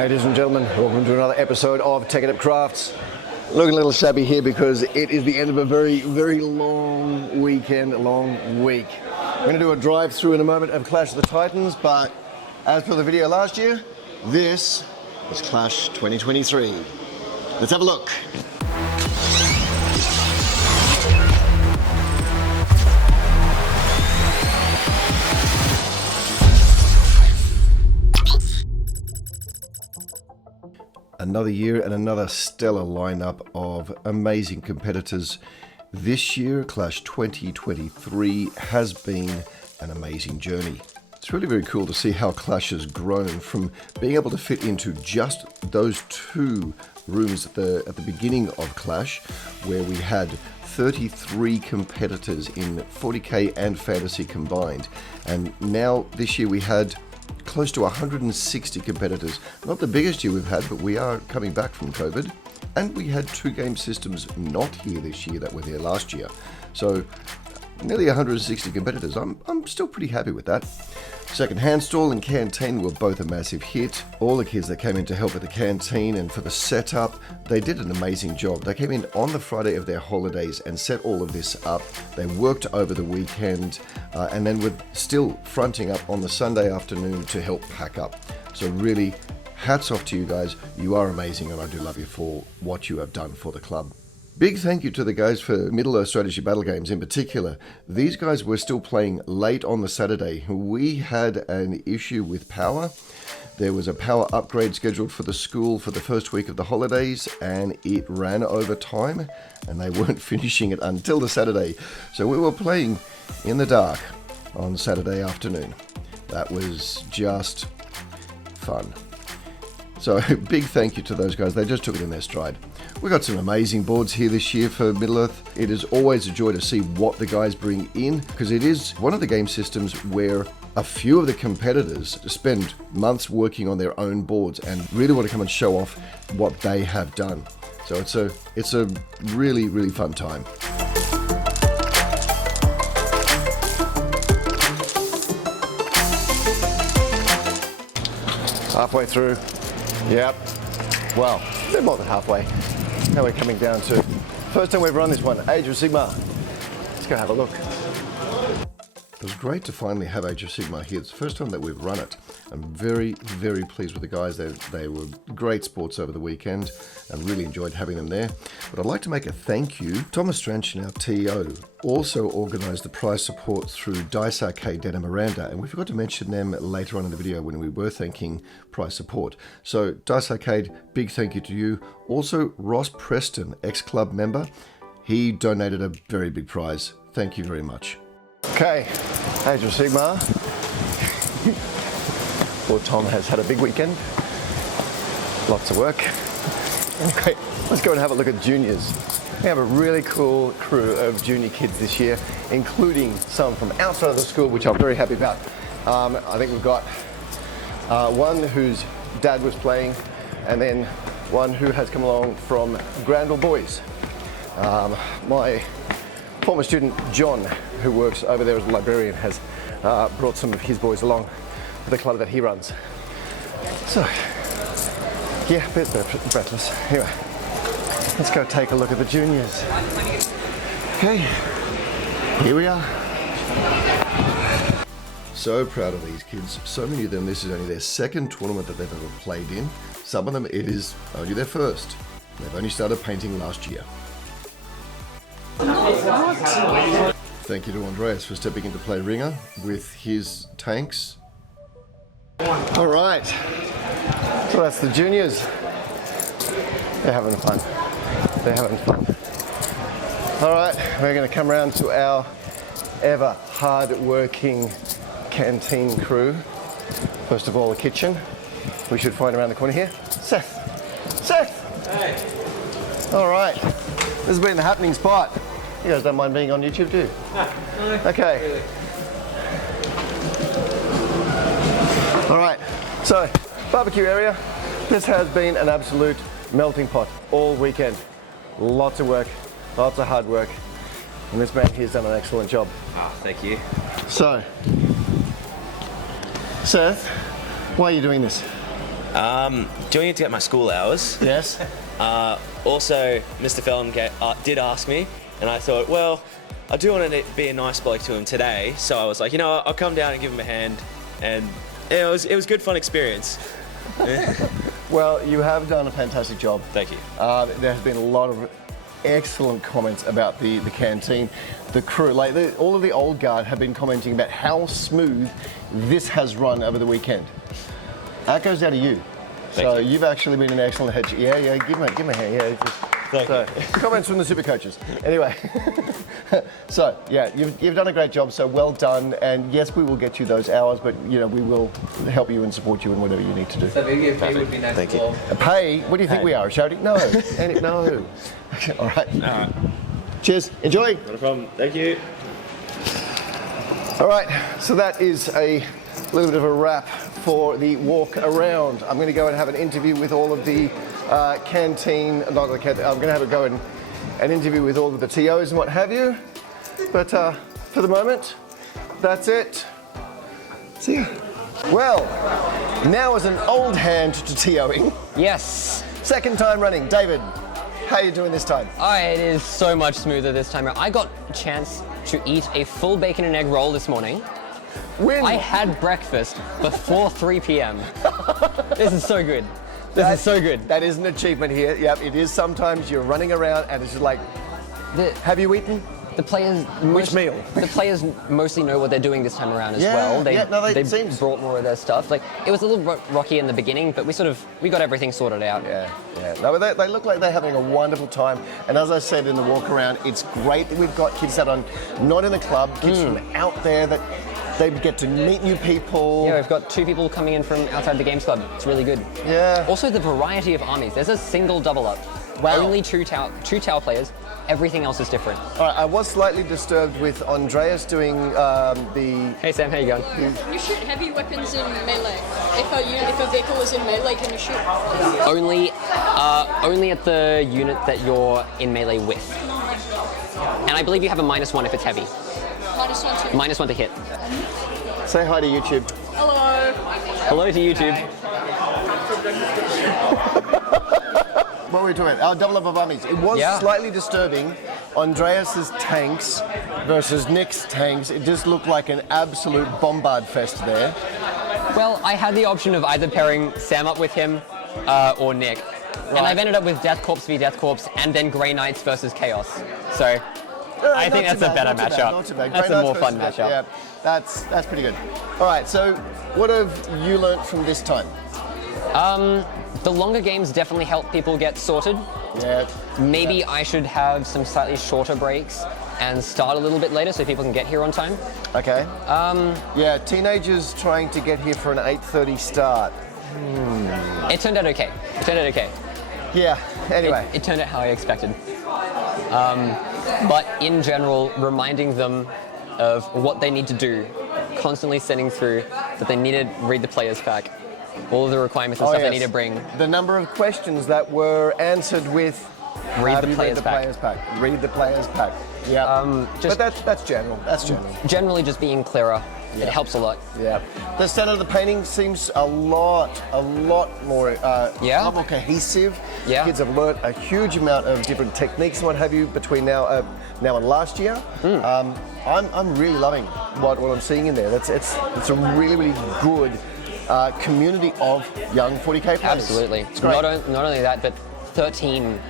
Ladies and gentlemen, welcome to another episode of Tech It Up Crafts. Looking a little shabby here because it is the end of a very, very long weekend, a long week. I'm going to do a drive-through in a moment of Clash of the Titans, but as per the video last year, this is Clash 2023. Let's have a look. Another year and another stellar lineup of amazing competitors. This year, Clash 2023 has been an amazing journey. It's really very cool to see how Clash has grown from being able to fit into just those two rooms at the beginning of Clash, where we had 33 competitors in 40k and fantasy combined. And now this year we had close to 160 competitors. Not the biggest year we've had, but we are coming back from COVID. And we had two game systems not here this year that were there last year. So nearly 160 competitors. I'm still pretty happy with that. Second hand stall and canteen were both a massive hit. All the kids that came in to help at the canteen and for the setup, they did an amazing job. They came in on the Friday of their holidays and set all of this up. They worked over the weekend and then were still fronting up on the Sunday afternoon to help pack up. So really, hats off to you guys. You are amazing and I do love you for what you have done for the club. Big thank you to the guys for Middle-earth Strategy Battle Games in particular. These guys were still playing late on the Saturday. We had an issue with power. There was a power upgrade scheduled for the school for the first week of the holidays and it ran over time and they weren't finishing it until the Saturday. So we were playing in the dark on Saturday afternoon. That was just fun. So big thank you to those guys. They just took it in their stride. We've got some amazing boards here this year for Middle-earth. It is always a joy to see what the guys bring in because it is one of the game systems where a few of the competitors spend months working on their own boards and really want to come and show off what they have done. So it's a really, really fun time. Halfway through. Yep. Well, a bit more than halfway. Now we're coming down to first time we've run this one, Age of Sigmar. Let's go have a look. It was great to finally have Age of Sigmar here. It's the first time that we've run it. I'm very, very pleased with the guys. They were great sports over the weekend and really enjoyed having them there. But I'd like to make a thank you. Thomas Stranch, our TO, also organised the prize support through Dice Arcade Den and Miranda, and we forgot to mention them later on in the video when we were thanking prize support. So Dice Arcade, big thank you to you. Also Ross Preston, ex-club member, he donated a very big prize. Thank you very much. Okay, Age of Sigmar. Poor Tom has had a big weekend. Lots of work. Okay, let's go and have a look at juniors. We have a really cool crew of junior kids this year, including some from outside of the school, which I'm very happy about. I think we've got one whose dad was playing, and then one who has come along from Granville Boys. My former student, John, who works over there as a librarian, has brought some of his boys along for the club that he runs. So, yeah, a bit breathless. Anyway, let's go take a look at the juniors. Okay, here we are. So proud of these kids. So many of them, this is only their second tournament that they've ever played in. Some of them, it is only their first. They've only started painting last year. Thank you to Andreas for stepping in to play Ringer with his tanks. All right, so that's the juniors. They're having fun. They're having fun. All right, we're going to come around to our ever hard-working canteen crew. First of all, the kitchen. We should find around the corner here. Seth! Seth! Hey! All right, this has been the happening spot. You guys don't mind being on YouTube, do you? No. Okay. Really. All right, so barbecue area. This has been an absolute melting pot all weekend. Lots of work, lots of hard work, and this man here's done an excellent job. Oh, thank you. So, Seth, why are you doing this? Doing it to get my school hours. Yes. Also, Mr. Felton did ask me, and I thought, well, I do want to be a nice bloke to him today, so I was like, you know what, I'll come down and give him a hand, and it was a good, fun experience. Well, you have done a fantastic job. Thank you. There has been a lot of excellent comments about the canteen, the crew. Like all of the old guard have been commenting about how smooth this has run over the weekend. That goes down to you. Thank you. You've actually been an excellent head. Yeah, give him a hand. Yeah, Thank you. Comments from the super coaches. Anyway, so yeah, you've done a great job. So well done. And yes, we will get you those hours, but we will help you and support you in whatever you need to do. So maybe a pay would be nice. Thank you. A pay? What do you think we are? A charity? No. No. All right. Cheers. Enjoy. Not a problem. Thank you. All right. So that is a little bit of a wrap for the walk around. I'm going to go and have an interview with all of the canteen, not the canteen, I'm going to have a go and an interview with all of the TOs and what have you. But for the moment, that's it. See ya. Well, now as an old hand to TOing, Yes. second time running. David, how are you doing this time? It is so much smoother this time around. I got a chance to eat a full bacon and egg roll this morning. When? I had breakfast before 3 p.m. This is so good. This is so good. That is an achievement here. Yep, it is. Sometimes you're running around and it's just like, have you eaten? The players. Which meal? The players mostly know what they're doing this time around as well. They brought more of their stuff. Like it was a little rocky in the beginning, but we got everything sorted out. Yeah. No, but they look like they're having a wonderful time. And as I said in the walk around, it's great that we've got kids that are not in the club, kids from out there that they get to meet new people. Yeah, we've got 2 people coming in from outside the Games Club. It's really good. Yeah. Also, the variety of armies. There's a single double up. Wow. Only two tower players. Everything else is different. All right, I was slightly disturbed with Andreas doing the... Hey Sam, how you going? Can you shoot heavy weapons in melee? If a vehicle is in melee, can you shoot? Only at the unit that you're in melee with. And I believe you have a -1 if it's heavy. -1 too. -1 to hit. Say hi to YouTube. Hello. Hello to YouTube. What were we talking about? Our double up of armies. It was Yeah. slightly disturbing. Andreas's tanks versus Nick's tanks. It just looked like an absolute bombard fest there. Well, I had the option of either pairing Sam up with him or Nick. And I've ended up with Death Corps v Death Corps and then Grey Knights versus Chaos. So I think that's a better matchup. Not too bad. That's Grey a more Knights fun versus matchup. Yeah, that's pretty good. All right, so what have you learnt from this time? The longer games definitely help people get sorted. Yeah. Maybe I should have some slightly shorter breaks and start a little bit later so people can get here on time. Okay. Yeah, teenagers trying to get here for an 8:30 start. It turned out okay. Yeah. Anyway. It turned out how I expected. But in general, reminding them of what they need to do, constantly sending through that they need to read the player's pack, all of the requirements and stuff they need to bring. The number of questions that were answered with Read the player's pack. Read the player's pack. Yeah. Just- but that's general. That's general. Generally, just being clearer. Yeah. It helps a lot. Yeah. The center of the painting seems a lot more cohesive. Yeah. Kids have learnt a huge amount of different techniques and what have you between now and last year. I'm really loving what I'm seeing in there. It's a really good community of young 40k players. Absolutely. It's great. Not only that, but 13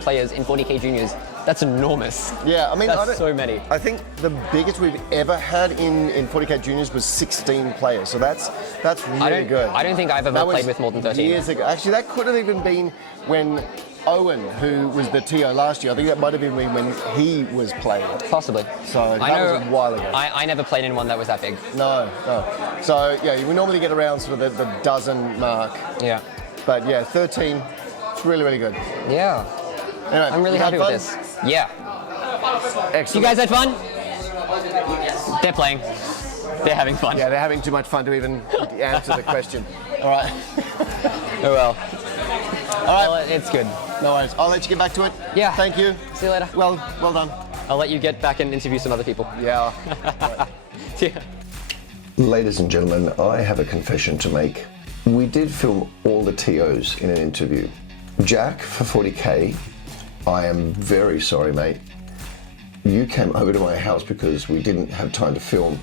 players in 40k juniors. That's enormous. Yeah, I mean, that's so many. I think the biggest we've ever had in 40k juniors was 16 players, so that's really good. I don't think I've ever played with more than 13. Years ago. Actually, that could have even been when Owen, who was the TO last year, I think that might have been when he was playing. Possibly. So that was a while ago. I never played in one that was that big. No. So yeah, we normally get around sort of the dozen mark. Yeah. But yeah, 13, it's really good. Yeah. Anyway, I'm really you had happy with fun? this. Yeah. Excellent. You guys had fun? They're playing. They're having fun. Yeah, they're having too much fun to even answer the question. All right. Oh well. All right. Well, it's good. No worries. I'll let you get back to it. Yeah. Thank you. See you later. Well done. I'll let you get back and interview some other people. Yeah. See ya. Ladies and gentlemen, I have a confession to make. We did film all the TOs in an interview. Jack, for 40K, I am very sorry, mate. You came over to my house because we didn't have time to film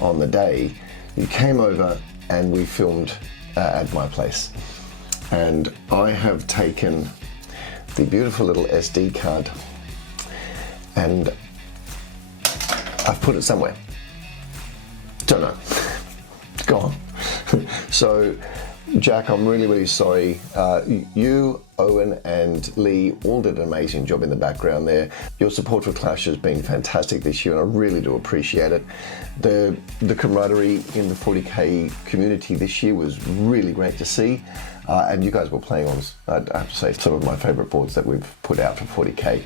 on the day. You came over and we filmed at my place. And I have taken the beautiful little SD card and I've put it somewhere. Don't know. It's gone. So, Jack, I'm really, really sorry. You, Owen, and Lee all did an amazing job in the background there. Your support for Clash has been fantastic this year, and I really do appreciate it. The camaraderie in the 40K community this year was really great to see, and you guys were playing on, I have to say, some of my favourite boards that we've put out for 40K.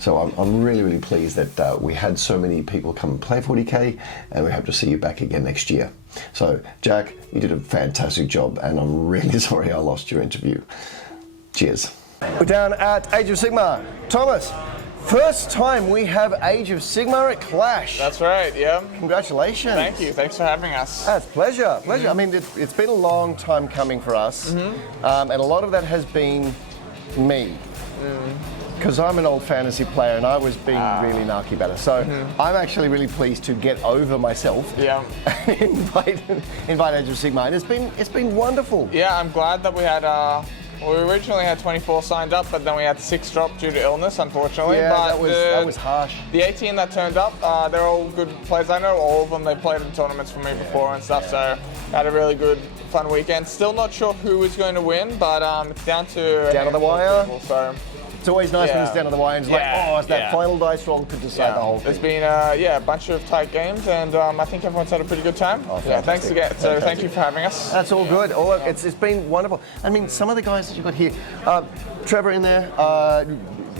So I'm really, really pleased that we had so many people come and play 40K, and we hope to see you back again next year. So, Jack, you did a fantastic job, and I'm really sorry I lost your interview. Cheers. We're down at Age of Sigmar. Thomas, first time we have Age of Sigmar at Clash. That's right, yeah. Congratulations. Thank you, thanks for having us. That's pleasure. I mean, it's been a long time coming for us, and a lot of that has been me. Because I'm an old fantasy player and I was being really narky about it. So I'm actually really pleased to get over myself and invite Age of Sigmar. And it's been wonderful. Yeah, I'm glad that we had, we originally had 24 signed up, but then we had 6 drop due to illness, unfortunately. Yeah, but that was harsh. The 18 that turned up, they're all good players. I know all of them. They played in tournaments for me before and stuff, so had a really good, fun weekend. Still not sure who is going to win, but it's down to the wire. People, so. It's always nice when it's down to the wire and it's it's that final dice roll could decide the whole thing. There's been a bunch of tight games, and I think everyone's had a pretty good time. Thanks again. So thank you for having us. That's all good. It's been wonderful. I mean, some of the guys that you got here, Trevor in there,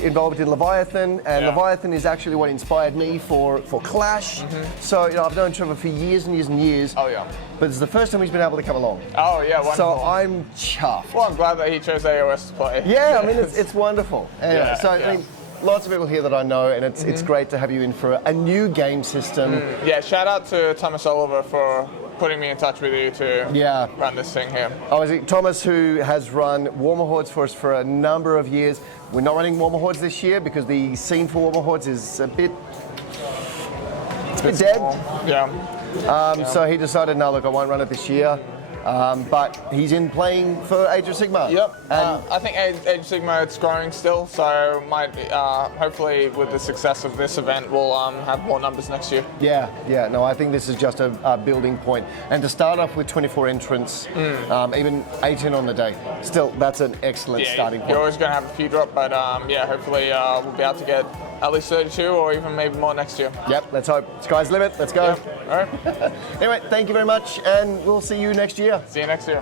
involved in Leviathan, and Leviathan is actually what inspired me for Clash. So I've known Trevor for years and years and years. Oh yeah. But it's the first time he's been able to come along. Oh yeah, wonderful. So I'm chuffed. Well, I'm glad that he chose AOS to play. Yeah, I mean it's wonderful. Anyway, I mean, lots of people here that I know, and it's great to have you in for a new game system. Yeah, shout out to Thomas Oliver for putting me in touch with you to run this thing here. Oh, is it Thomas who has run Warmer Hordes for us for a number of years? We're not running Warmer Hordes this year because the scene for Warmer Hordes is a bit dead. Yeah. So he decided, no, look, I won't run it this year. But he's in playing for Age of Sigmar. Yep. I think Age of Sigmar, it's growing still, so might hopefully with the success of this event, we'll have more numbers next year. Yeah. No, I think this is just a building point. And to start off with 24 entrants, even 18 on the day, still, that's an excellent starting point. You're always going to have a few drop, but hopefully we'll be able to get at least 32 or even maybe more next year. Yep, let's hope. Sky's the limit. Let's go. Yep. All right. Anyway, thank you very much, and we'll see you next year. See you next year.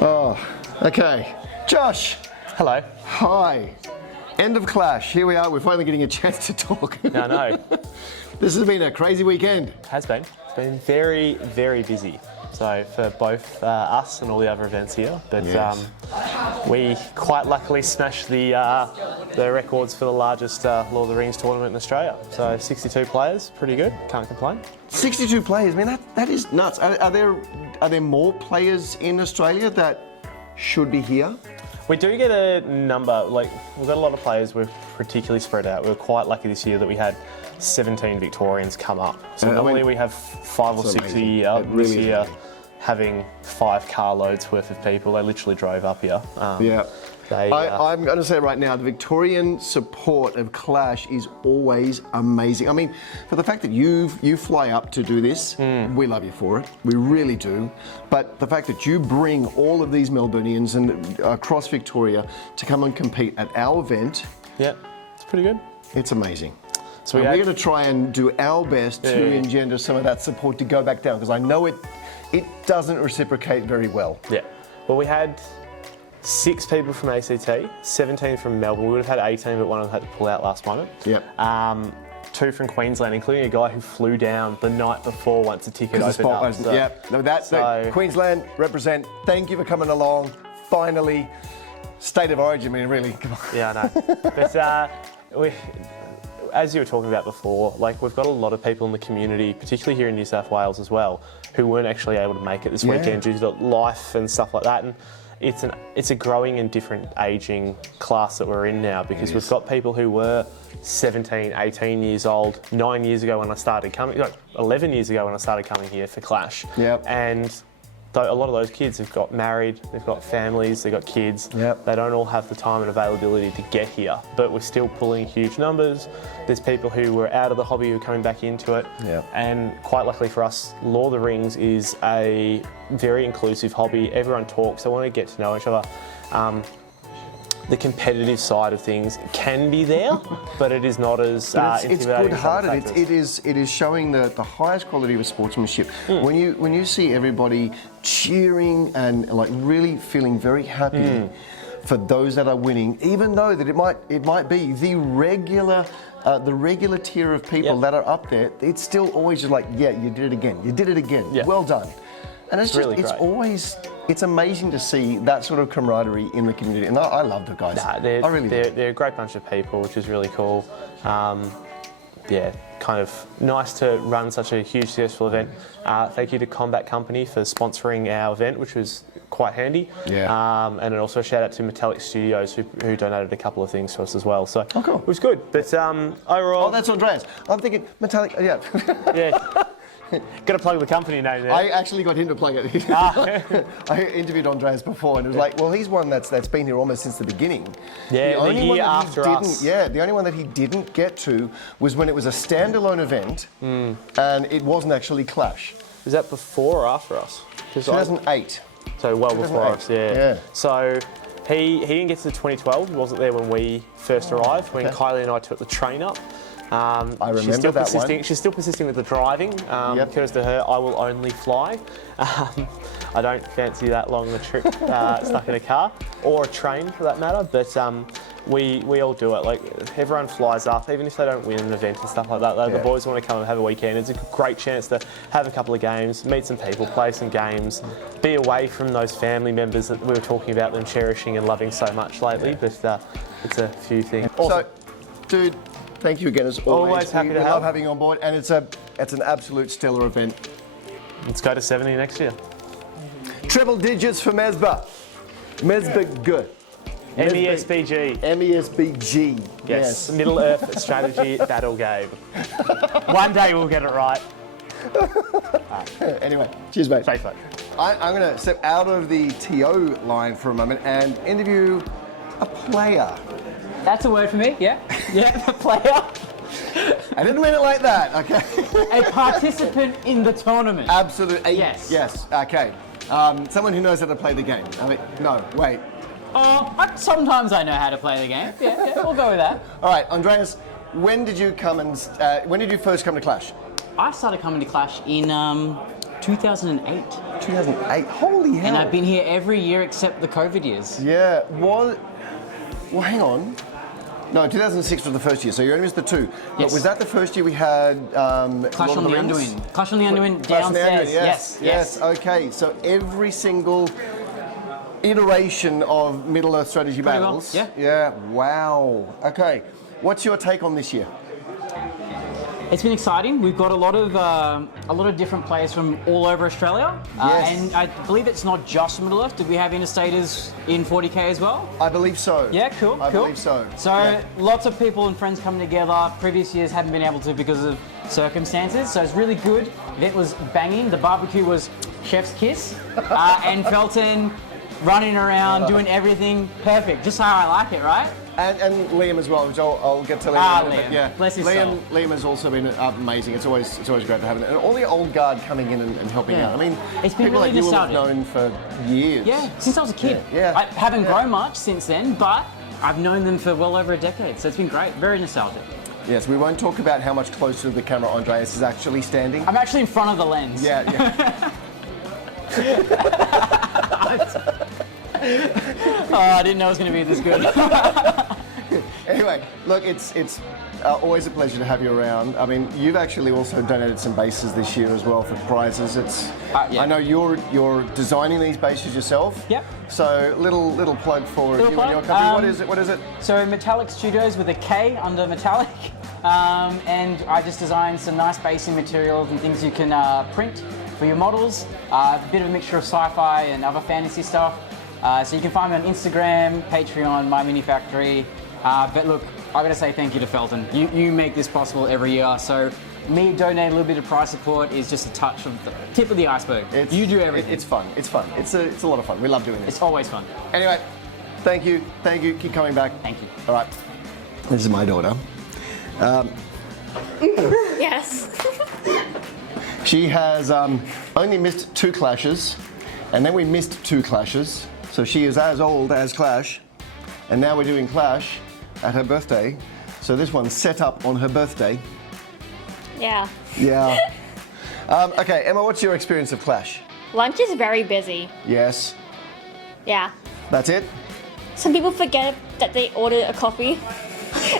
Oh, okay. Josh. Hello. Hi. End of Clash. Here we are. We're finally getting a chance to talk. I know. This has been a crazy weekend. Has been. It's been very, very busy. So for both us and all the other events here, but we quite luckily smashed the records for the largest Lord of the Rings tournament in Australia. So 62 players, pretty good. Can't complain. 62 players, man. That is nuts. Are there more players in Australia that should be here? We do get a number. Like we've got a lot of players. We're particularly spread out. We were quite lucky this year that we had 17 Victorians come up. So normally we have 5 or 6 a year. This year, having 5 carloads worth of people, they literally drove up here. I'm going to say right now, the Victorian support of Clash is always amazing. I mean, for the fact that you fly up to do this, we love you for it. We really do. But the fact that you bring all of these Melburnians and across Victoria to come and compete at our event, it's pretty good. It's amazing. So we're going to try and do our best to engender some of that support to go back down, because I know it doesn't reciprocate very well. Yeah. Well, we had 6 people from ACT, 17 from Melbourne. We would have had 18, but one of them had to pull out last moment. Yep. 2 from Queensland, including a guy who flew down the night before once the ticket opened up. So, Queensland represent. Thank you for coming along. Finally, state of origin. I mean, really, come on. Yeah, I know. But as you were talking about before, like we've got a lot of people in the community, particularly here in New South Wales as well, who weren't actually able to make it this weekend due to life and stuff like that. And it's a growing and different ageing class that we're in now, because we've got people who were 17, 18 years old 9 years ago when I started coming, 11 years ago when I started coming here for Clash. Yep. And a lot of those kids have got married, they've got families, they've got kids. Yep. They don't all have the time and availability to get here, but we're still pulling huge numbers. There's people who were out of the hobby who are coming back into it. Yep. And quite luckily for us, Lord of the Rings is a very inclusive hobby. Everyone talks, they want to get to know each other. The competitive side of things can be there, but it is not as It's intimidating. good-hearted. It is showing the highest quality of sportsmanship. When you see everybody cheering and like really feeling very happy for those that are winning, even though that it might be the regular tier of people that are up there, it's still always just like, yeah, you did it again. You did it again. Yeah. Well done. And it's really great. It's amazing to see that sort of camaraderie in the community, and I love the guys. They're a great bunch of people, which is really cool. Kind of nice to run such a huge successful event. Thank you to Combat Company for sponsoring our event, which was quite handy. Yeah. And also a shout out to Metalik Studios who donated a couple of things to us as well. So cool. It was good. But overall, Oh, that's Andreas. I'm thinking Metallic. Yeah. yeah. Got to plug the company name there. I actually got him to plug it. I interviewed Andreas before, and it was like, well, he's one that's been here almost since the beginning. Yeah, the only year one that after he us. didn't. Yeah, the only one that he didn't get to was when it was a standalone event, and it wasn't actually Clash. Was that before or after us? 2008. So well before us, Yeah. So he didn't get to 2012. He wasn't there when we first arrived. When Kylie and I took the train up. I remember she's still that one. She's still persisting with the driving. Kudos to her. I will only fly. I don't fancy that long a trip stuck in a car or a train for that matter. But we all do it. Like everyone flies up, even if they don't win an event and stuff like that. The boys want to come and have a weekend. It's a great chance to have a couple of games, meet some people, play some games, be away from those family members that we were talking about them cherishing and loving so much lately. But it's a few things. So, dude, thank you again as always. Always happy to we help. love having you on board, and it's an absolute stellar event. Let's go to 70 next year. Treble digits for Mesba. Mesba good. MESBG. MESBG. Yes. Middle Earth Strategy Battle Game. One day we'll get it right. Anyway, cheers, mate. Safe, mate. I'm going to step out of the TO line for a moment and interview a player. That's a word for me, yeah. Yeah, a player. I didn't mean it like that, okay? A participant in the tournament. Absolutely. Yes. Yes, okay. Someone who knows how to play the game. No, wait. Sometimes I know how to play the game. Yeah, we'll go with that. All right, Andreas, when did you first come to Clash? I started coming to Clash in 2008. 2008. Holy hell. And I've been here every year except the COVID years. Yeah, well, hang on. No, 2006 was the first year, so you only missed the two. Yes. But was that the first year we had Clash on the Anduin. Clash on the Anduin downstairs. Yes. Okay, so every single iteration of Middle Earth strategy Pretty well, battles. yeah. Yeah, wow. Okay, what's your take on this year? It's been exciting. We've got a lot of different players from all over Australia. Yes. And I believe it's not just Middle Earth. Did we have interstaters in 40k as well? I believe so. Yeah, cool. I believe so. So yeah. Lots of people and friends coming together. Previous years haven't been able to because of circumstances. So it's really good. It was banging. The barbecue was chef's kiss. And Felton running around, doing everything perfect. Just how I like it, right? And Liam as well, which I'll get to Liam. Liam. Yeah. Bless his soul. Liam has also been amazing. It's always great to have him. And all the old guard coming in and helping out. I mean, it's been people really like you will have nostalgic. known for years. Yeah, since I was a kid. Yeah. I haven't grown much since then, but I've known them for well over a decade. So it's been great. Very nostalgic. Yes, we won't talk about how much closer to the camera Andreas is actually standing. I'm actually in front of the lens. Yeah. I didn't know it was going to be this good. Anyway, look, it's always a pleasure to have you around. I mean, you've actually also donated some bases this year as well for prizes. Yeah. I know you're designing these bases yourself. Yep. So little plug for you and your company. What is it? So Metalik Studios with a K under Metalik. And I just designed some nice basing materials and things you can print for your models. A bit of a mixture of sci-fi and other fantasy stuff. So you can find me on Instagram, Patreon, My Mini Factory. But look, I gotta say thank you to Felton. You make this possible every year. So me donating a little bit of prize support is just a touch of the tip of the iceberg. You do everything. It's fun. It's fun. It's a lot of fun. We love doing this. It's always fun. Anyway, thank you. Thank you. Keep coming back. Thank you. All right. This is my daughter. Yes. She has only missed 2 clashes, and then we missed 2 clashes. So she is as old as Clash, and now we're doing Clash at her birthday. So this one's set up on her birthday. Yeah. Yeah. Okay, Emma, what's your experience of Clash? Lunch is very busy. Yes. Yeah. That's it? Some people forget that they ordered a coffee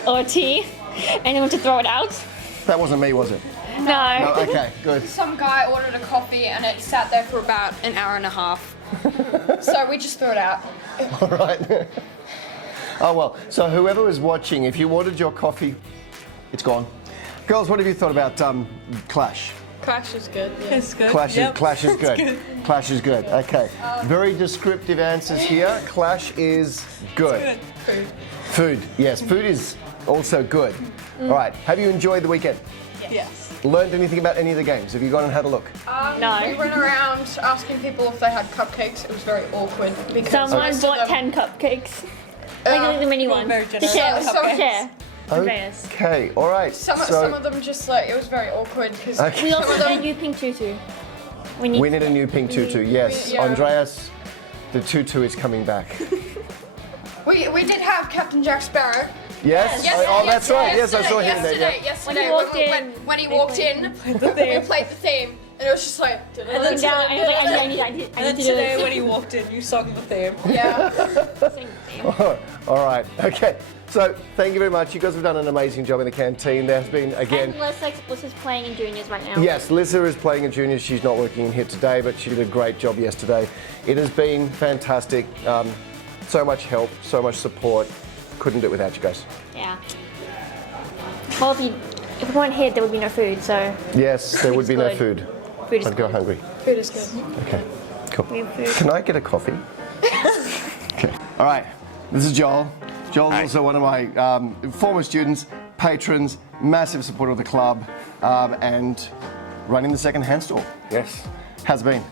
or a tea and they want to throw it out. That wasn't me, was it? No. No, okay, good. Some guy ordered a coffee and it sat there for about an hour and a half. So we just threw it out. All right. Oh, well, so whoever was watching, if you ordered your coffee, it's gone. Girls, what have you thought about Clash? Clash is good. Yeah. It's good. Clash Yep. is good. good. Clash is good. Okay. Very descriptive answers here. Clash is good. Good. Food. Yes, food is also good. All right. Have you enjoyed the weekend? Yes. Learned anything about any of the games? Have you gone and had a look? No. We went around asking people if they had cupcakes. It was very awkward because Someone most of bought them- 10 cupcakes. Like the mini ones. very To generous. share with Some- share. Andreas. Okay. All right. Some of them just like, it was very awkward because Okay. We also need a new pink tutu. We need We need a new pink tutu. Yes. Yeah. Andreas, the tutu is coming back. we did have Captain Jack Sparrow. Yes? Oh, that's right. Yes, I saw him there. Yeah. Yesterday, when he they walked played- in, the we theme. played the theme, and it was just like. And then Looking down, and he was like, I need And to then do today this. when he walked in, you sung the theme. Yeah. Sing the theme. All right. Okay. So thank you very much. You guys have done an amazing job in the canteen. There has been, again, And Lissa's playing in juniors right now. yes, Lissa is playing in juniors. She's not working in here today, but she did a great job yesterday. It has been fantastic. So much help, so much support. Couldn't do it without you guys. Yeah. Well, if we weren't here, there would be no food, so Yes, there would be no good. food. food is I'd go good. hungry. Food is good. Okay, cool. We have food. Can I get a coffee? Okay. All right. This is Joel. Joel's also one of my former students, patrons, massive supporter of the club, and running the second-hand store. Yes. How's it been?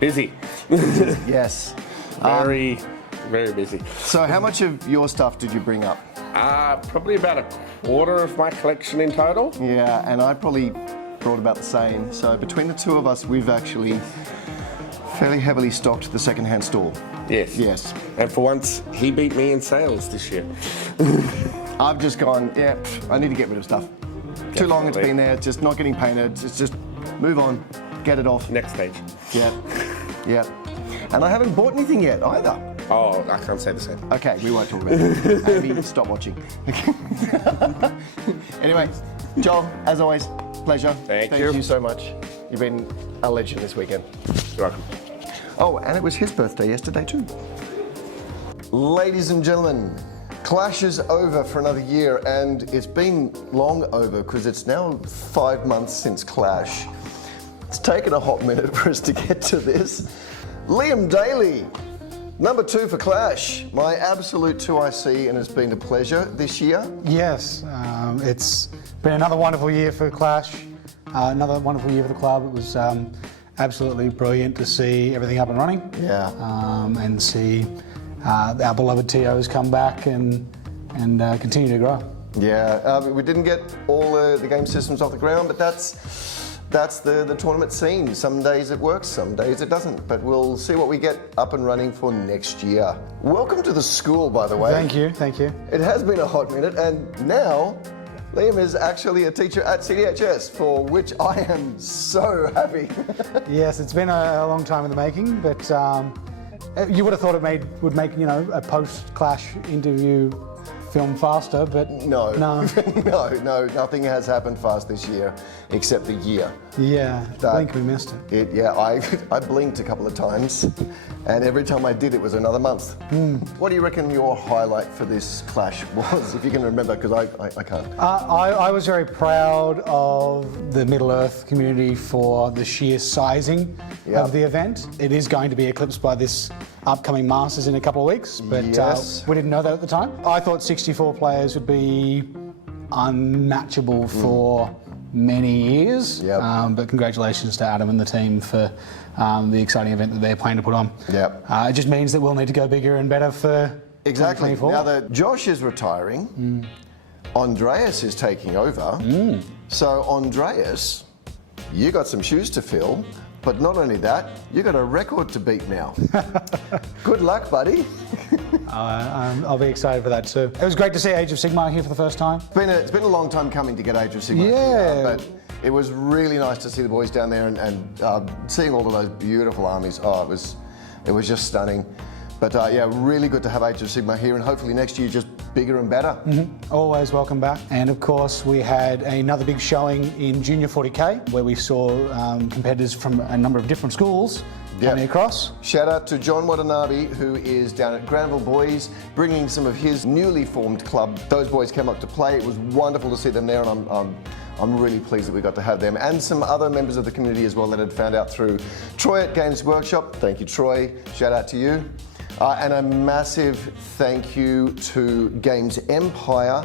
Busy. Yes. Very, very busy. So how much of your stuff did you bring up? Probably about a quarter of my collection in total. Yeah, and I probably brought about the same. So between the two of us, we've actually fairly heavily stocked the second-hand store. Yes. Yes. And for once, he beat me in sales this year. I've just gone, yeah, I need to get rid of stuff. Too long it's Definitely. been there, it's just not getting painted. It's just move on, get it off. Next stage. Yeah, yeah. And I haven't bought anything yet either. Oh, I can't say the same. Okay, we won't talk about it. Maybe stop watching. Anyway, Joel, as always, pleasure. Thank you. you so much. You've been a legend this weekend. You're welcome. Oh, and it was his birthday yesterday too. Ladies and gentlemen, Clash is over for another year, and it's been long over because it's now 5 months since Clash. It's taken a hot minute for us to get to this. Liam Daly, number 2 for Clash. My absolute 2IC, and it's been a pleasure this year. Yes, it's been another wonderful year for Clash, another wonderful year for the club. It was absolutely brilliant to see everything up and running. Yeah. And see our beloved TOs come back and continue to grow. Yeah, we didn't get all the game systems off the ground, but that's the tournament scene. Some days it works, some days it doesn't, but we'll see what we get up and running for next year. Welcome to the school, by the way. Thank you, thank you. It has been a hot minute, and now Liam is actually a teacher at CDHS, for which I am so happy. Yes, it's been a long time in the making, but you would have thought it would make a post-Clash interview film faster, but No, no. no, nothing has happened fast this year except the year. Yeah, blink, we missed it. I blinked a couple of times, and every time I did, it was another month. What do you reckon your highlight for this clash was, if you can remember, because I can't. I was very proud of the Middle-earth community for the sheer sizing of the event. It is going to be eclipsed by this upcoming Masters in a couple of weeks, but Yes. we didn't know that at the time. I thought 64 players would be unmatchable for many years, but congratulations to Adam and the team for the exciting event that they're planning to put on. It just means that we'll need to go bigger and better for Exactly. 2024. Now that Josh is retiring, Andreas is taking over. So Andreas, you got some shoes to fill, but not only that, you got a record to beat now. Good luck, buddy. I'll be excited for that too. It was great to see Age of Sigmar here for the first time. It's been a long time coming to get Age of Sigmar here, but it was really nice to see the boys down there and seeing all of those beautiful armies. Oh, it was just stunning. But yeah, really good to have Age of Sigmar here, and hopefully next year just bigger and better. Always welcome back. And of course, we had another big showing in Junior 40K, where we saw competitors from a number of different schools coming across. Shout out to John Watanabe, who is down at Granville Boys, bringing some of his newly formed club. Those boys came up to play. It was wonderful to see them there, and I'm really pleased that we got to have them, and some other members of the community as well that had found out through Troy at Games Workshop. Thank you, Troy. Shout out to you. And a massive thank you to Games Empire,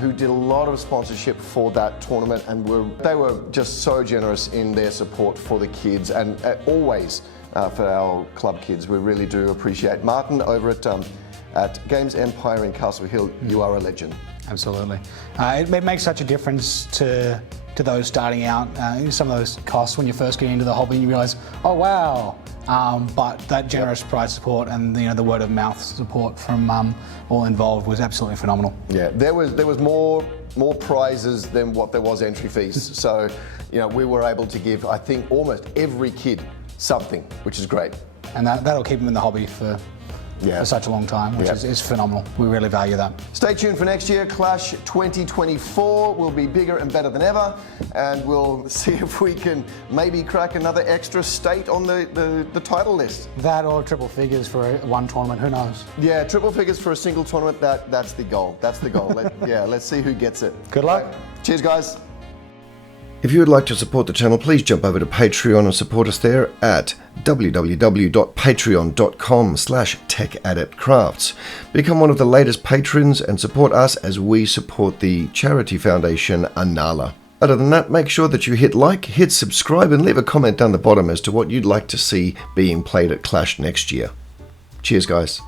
who did a lot of sponsorship for that tournament, and they were just so generous in their support for the kids, and always for our club kids. We really do appreciate. Martin over at Games Empire in Castle Hill, you are a legend. Absolutely. It makes such a difference to those starting out. Some of those costs when you first get into the hobby and you realise, oh wow. But that generous prize support and the word of mouth support from all involved was absolutely phenomenal. Yeah, there was more prizes than what there was entry fees. So, we were able to give, I think, almost every kid something, which is great. And that'll keep them in the hobby for such a long time, which is phenomenal. We really value that. Stay tuned for next year. Clash 2024 will be bigger and better than ever, and we'll see if we can maybe crack another extra state on the title list. That or triple figures for one tournament, who knows? Yeah, triple figures for a single tournament, that's the goal. That's the goal. Let's see who gets it. Good luck. Cheers, guys. If you would like to support the channel, please jump over to Patreon and support us there at www.patreon.com/techadeptcrafts. Become one of the latest patrons and support us as we support the charity foundation Anala. Other than that, make sure that you hit like, hit subscribe, and leave a comment down the bottom as to what you'd like to see being played at Clash next year. Cheers, guys.